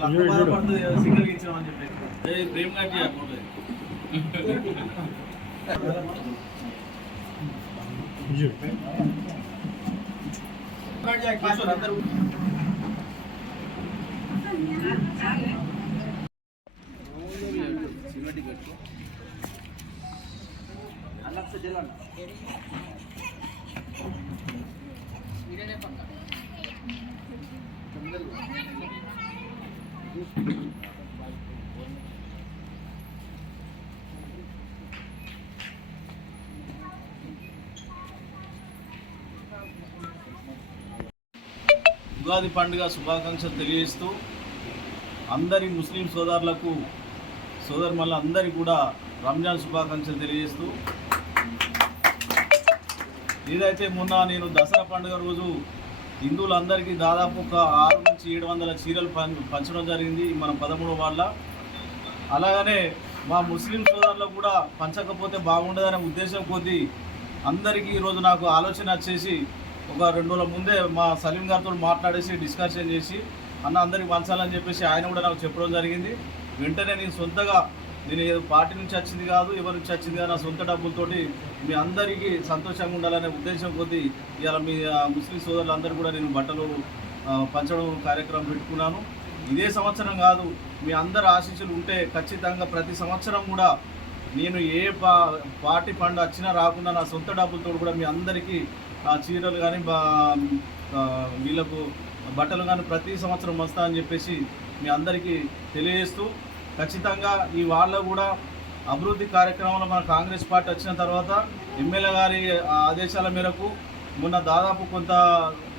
ఇప్పిస్తాను అయ్యో. వాళ్ళ అక్క బాధపడుతుంది సింగిల్ ఇచ్చామని చెప్పి ఏ ప్రేమ కట్టి అకౌంట్ అందరూ ఉగాది పండుగ శుభాకాంక్షలు తెలియజేస్తూ అందరి ముస్లిం సోదరులకు సోదరు మళ్ళీ అందరికీ కూడా రంజాన్ శుభాకాంక్షలు తెలియజేస్తూ ఏదైతే మొన్న నేను దసరా పండుగ రోజు హిందువులందరికీ దాదాపు ఒక ఆరు నుంచి ఏడు వందల చీరలు పం పంచడం జరిగింది మన పదమూడు వాళ్ళ అలాగనే మా ముస్లిం సోదరులకు కూడా పంచకపోతే బాగుండదనే ఉద్దేశం కొద్దీ అందరికీ ఈరోజు నాకు ఆలోచన వచ్చేసి ఒక రెండు రోజుల ముందే మా సలీం గారితో మాట్లాడేసి డిస్కషన్ చేసి అన్న అందరికి పంచాలని చెప్పేసి ఆయన కూడా నాకు చెప్పడం జరిగింది. వెంటనే నేను సొంతగా నేను ఏదో పార్టీ నుంచి వచ్చింది కాదు ఎవరి నుంచి వచ్చింది కాదు నా సొంత డబ్బులతోటి మీ అందరికీ సంతోషంగా ఉండాలనే ఉద్దేశం కొద్దీ ఇవాళ మీ ముస్లిం సోదరులందరూ కూడా నేను బట్టలు పంచడం కార్యక్రమం పెట్టుకున్నాను. ఇదే సంవత్సరం కాదు మీ అందరి ఆశీస్సులు ఉంటే ఖచ్చితంగా ప్రతి సంవత్సరం కూడా నేను ఏ పా పార్టీ ఫండ్ వచ్చినా రాకుండా నా సొంత డబ్బులతో కూడా మీ అందరికీ ఆ చీరలు కానీ వీళ్ళకు బట్టలు కానీ ప్రతి సంవత్సరం వస్తా అని చెప్పేసి మీ అందరికీ తెలియజేస్తూ ఖచ్చితంగా ఈ వాళ్ళ కూడా అభివృద్ధి కార్యక్రమంలో మన కాంగ్రెస్ పార్టీ వచ్చిన తర్వాత ఎమ్మెల్యే గారి ఆదేశాల మేరకు మొన్న దాదాపు కొంత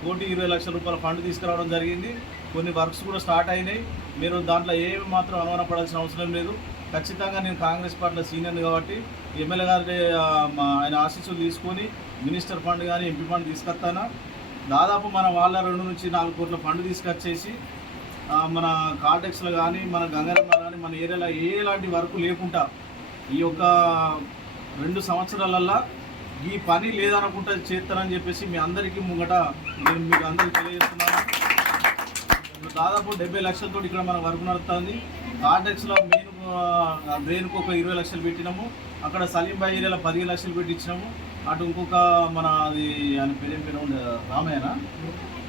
కోటి ఇరవై లక్షల రూపాయల ఫండ్ తీసుకురావడం జరిగింది. కొన్ని వర్క్స్ కూడా స్టార్ట్ అయినాయి. మీరు దాంట్లో ఏమి మాత్రం అనుమానపడాల్సిన అవసరం లేదు. ఖచ్చితంగా నేను కాంగ్రెస్ పార్టీలో సీనియర్ కాబట్టి ఎమ్మెల్యే గారి మా ఆయన ఆశీస్సులు తీసుకొని మినిస్టర్ ఫండ్ కానీ ఎంపీ ఫండ్ తీసుకొస్తాను? దాదాపు మన వాళ్ళ రెండు నుంచి నాలుగు కోట్ల ఫండ్ తీసుకొచ్చేసి మన కార్టెక్స్లో కానీ మన గంగారంలో కానీ మన ఏరియాలో ఎలాంటి వర్క్ లేకుండా ఈ యొక్క రెండు సంవత్సరాలల్లా ఈ పని లేదనుకుంటే చేస్తానని చెప్పేసి మీ అందరికీ ముంగట నేను మీకు అందరికీ తెలియజేస్తున్నాను. దాదాపు డెబ్బై లక్షలతో ఇక్కడ మన వర్క్ నడుస్తుంది. కార్టెక్స్లో మెయిన్ డ్రైన్కు ఒక ఇరవై లక్షలు పెట్టినాము. అక్కడ సలీంబాయి ఏరియాలో పదిహేను లక్షలు పెట్టించినాము. అటు ఇంకొక మన అది ఆయన పేరేం పేరు ఉండే? రామయ్యనా?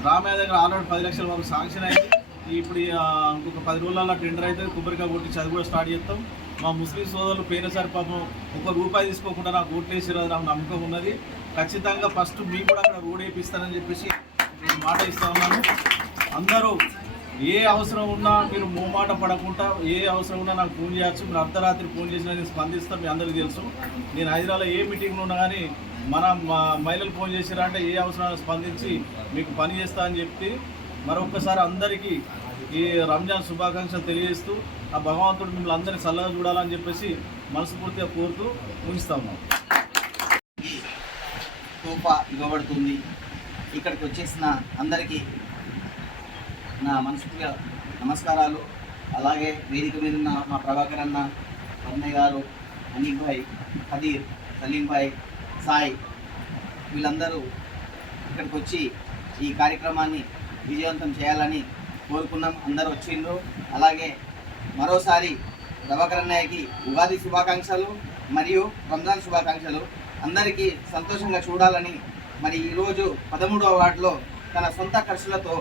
రామయ్య దగ్గర ఆల్రెడీ పది లక్షల వరకు శాంక్షన్ అయింది. ఇప్పుడు ఇంకొక పది రోజులలో టెండర్ అయితే కొబ్బరికాయ కొట్టి చదువు కూడా స్టార్ట్ చేస్తాం. మా ముస్లిం సోదరులు పోయినసారి పాపం ఒక రూపాయి తీసుకోకుండా నాకు ఓట్లేసారు వేసిరని నాకు నమ్మకం ఉన్నది. ఖచ్చితంగా ఫస్ట్ మీకు కూడా అక్కడ రోడ్ వేపిస్తానని చెప్పేసి నేను మాట ఇస్తా ఉన్నాను. అందరూ ఏ అవసరం ఉన్నా మీరు మోమాట పడకుండా ఏ అవసరం ఉన్నా నాకు ఫోన్ చేయొచ్చు. మీరు అర్ధరాత్రి ఫోన్ చేసినా నేను స్పందిస్తాను మీ అందరికీ తెలుసు. నేను హైదరాబాద్లో ఏ మీటింగ్లో ఉన్నా కానీ మన మహిళలు ఫోన్ చేసిరా అంటే ఏ అవసరాన్ని స్పందించి మీకు పని చేస్తా అని చెప్పి మరొకసారి అందరికీ ఈ రంజాన్ శుభాకాంక్షలు తెలియజేస్తూ ఆ భగవంతుడు మిమ్మల్ని అందరినీ చల్లగా చూడాలని చెప్పేసి మనస్ఫూర్తిగా కోరుతూ ముగిస్తాము తోఫా ఇవ్వబడుతుంది. ఇక్కడికి వచ్చేసిన అందరికీ నా మనస్ఫూర్తిగా నమస్కారాలు. అలాగే వేదిక మీద ఉన్న మా ప్రభాకర్ అన్న అన్నయ్య గారు అనిక్ భాయ్ ఖదీర్ సలీం భాయ్ వీళ్ళందరూ ఇక్కడికి వచ్చి ఈ కార్యక్రమాన్ని విజయవంతం చేయాలని కోరుకున్నాం. అందరూ వచ్చిండ్రు. అలాగే మరోసారి ప్రభాకర్ అన్నయ్యకి ఉగాది శుభాకాంక్షలు మరియు రంజాన్ శుభాకాంక్షలు. అందరికీ సంతోషంగా చూడాలని మరి ఈరోజు పదమూడవ వార్డులో తన సొంత ఖర్చులతో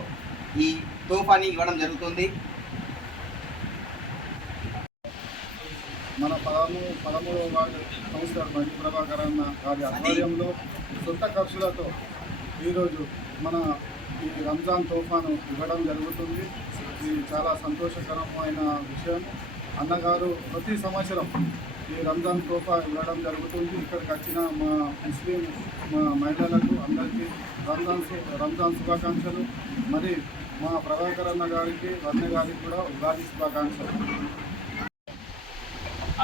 ఈ తోఫాని ఇవ్వడం జరుగుతుంది. మన పదము పదమూడవ వార్డు కౌన్సిలర్ మణి ప్రభాకర్ అన్న గారి ఆధ్వర్యంలో సొంత ఖర్చులతో ఈరోజు మన ఈ రంజాన్ తోఫాను ఇవ్వడం జరుగుతుంది. ఇది చాలా సంతోషకరమైన విషయం. అన్నగారు ప్రతి సంవత్సరం ఈ రంజాన్ తోఫా ఇవ్వడం జరుగుతుంది. ఇక్కడికి వచ్చిన మా ముస్లిం మా మహిళలకు అందరికీ రంజాన్ రంజాన్ శుభాకాంక్షలు. మరి మా ప్రభాకర్ అన్న గారికి వన్నె గారికి కూడా ఉగాది శుభాకాంక్షలు.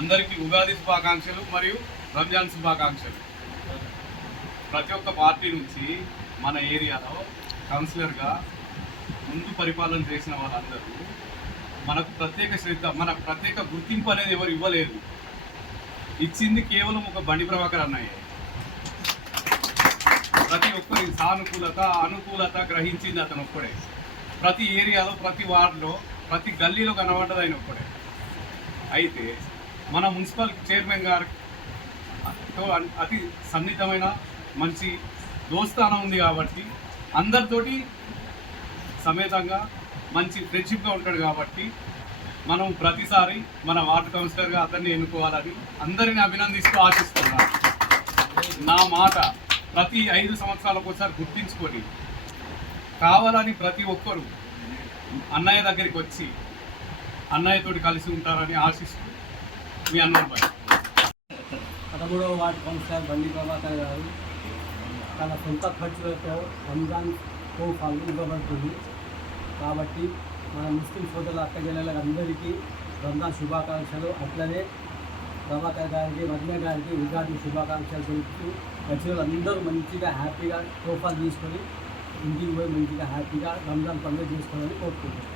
అందరికీ ఉగాది శుభాకాంక్షలు మరియు రంజాన్ శుభాకాంక్షలు. ప్రతి ఒక్క పార్టీ నుంచి మన ఏరియాలో కౌన్సిలర్గా ముందు పరిపాలన చేసిన వాళ్ళందరూ మనకు ప్రత్యేక శ్రద్ధ మన ప్రత్యేక గుర్తింపు అనేది ఎవరు ఇవ్వలేదు. ఇచ్చింది కేవలం ఒక బండి ప్రభాకర్ అన్నయ్య. ప్రతి ఒక్కరి సానుకూలత అనుకూలత గ్రహించింది అతను ఒక్కడే. ప్రతి ఏరియాలో ప్రతి వార్డులో ప్రతి గల్లీలో కనబడ్డది ఆయన ఒక్కడే. అయితే మన మున్సిపల్ చైర్మన్ గారితో అతి సన్నిహితమైన మంచి దోస్తానం ఉంది కాబట్టి అందరితోటి సమేతంగా మంచి ఫ్రెండ్షిప్గా ఉంటాడు కాబట్టి మనం ప్రతిసారి మన వార్డు కౌన్సిలర్గా అతన్ని ఎన్నుకోవాలని అందరిని అభినందిస్తూ ఆశిస్తున్నాను. నా మాట ప్రతి ఐదు సంవత్సరాలకు ఒకసారి గుర్తించుకొని కావాలని ప్రతి ఒక్కరూ అన్నయ్య దగ్గరికి వచ్చి అన్నయ్యతోటి కలిసి ఉంటారని ఆశిస్తూ మీ అన్నయ్య పదమూడవ వార్డు కౌన్సిలర్ బండి ప్రభాకర్ గారు. తన సొంత ఖర్చులతో రంజాన్ తోఫాలు ఇవ్వబడుతుంది కాబట్టి మన ముస్లిం సోదరుల అక్కజల్లెలకు అందరికీ రంజాన్ శుభాకాంక్షలు. అట్లనే ప్రభాకర్ గారికి వదిన గారికి ఉగాది శుభాకాంక్షలు తెలుపుతూ వచ్చిన వాళ్ళందరూ మంచిగా హ్యాపీగా తోఫాలు తీసుకొని ఇంటికి పోయి మంచిగా హ్యాపీగా రంజాన్ పండుగ చేసుకోవాలని కోరుకుంటున్నాను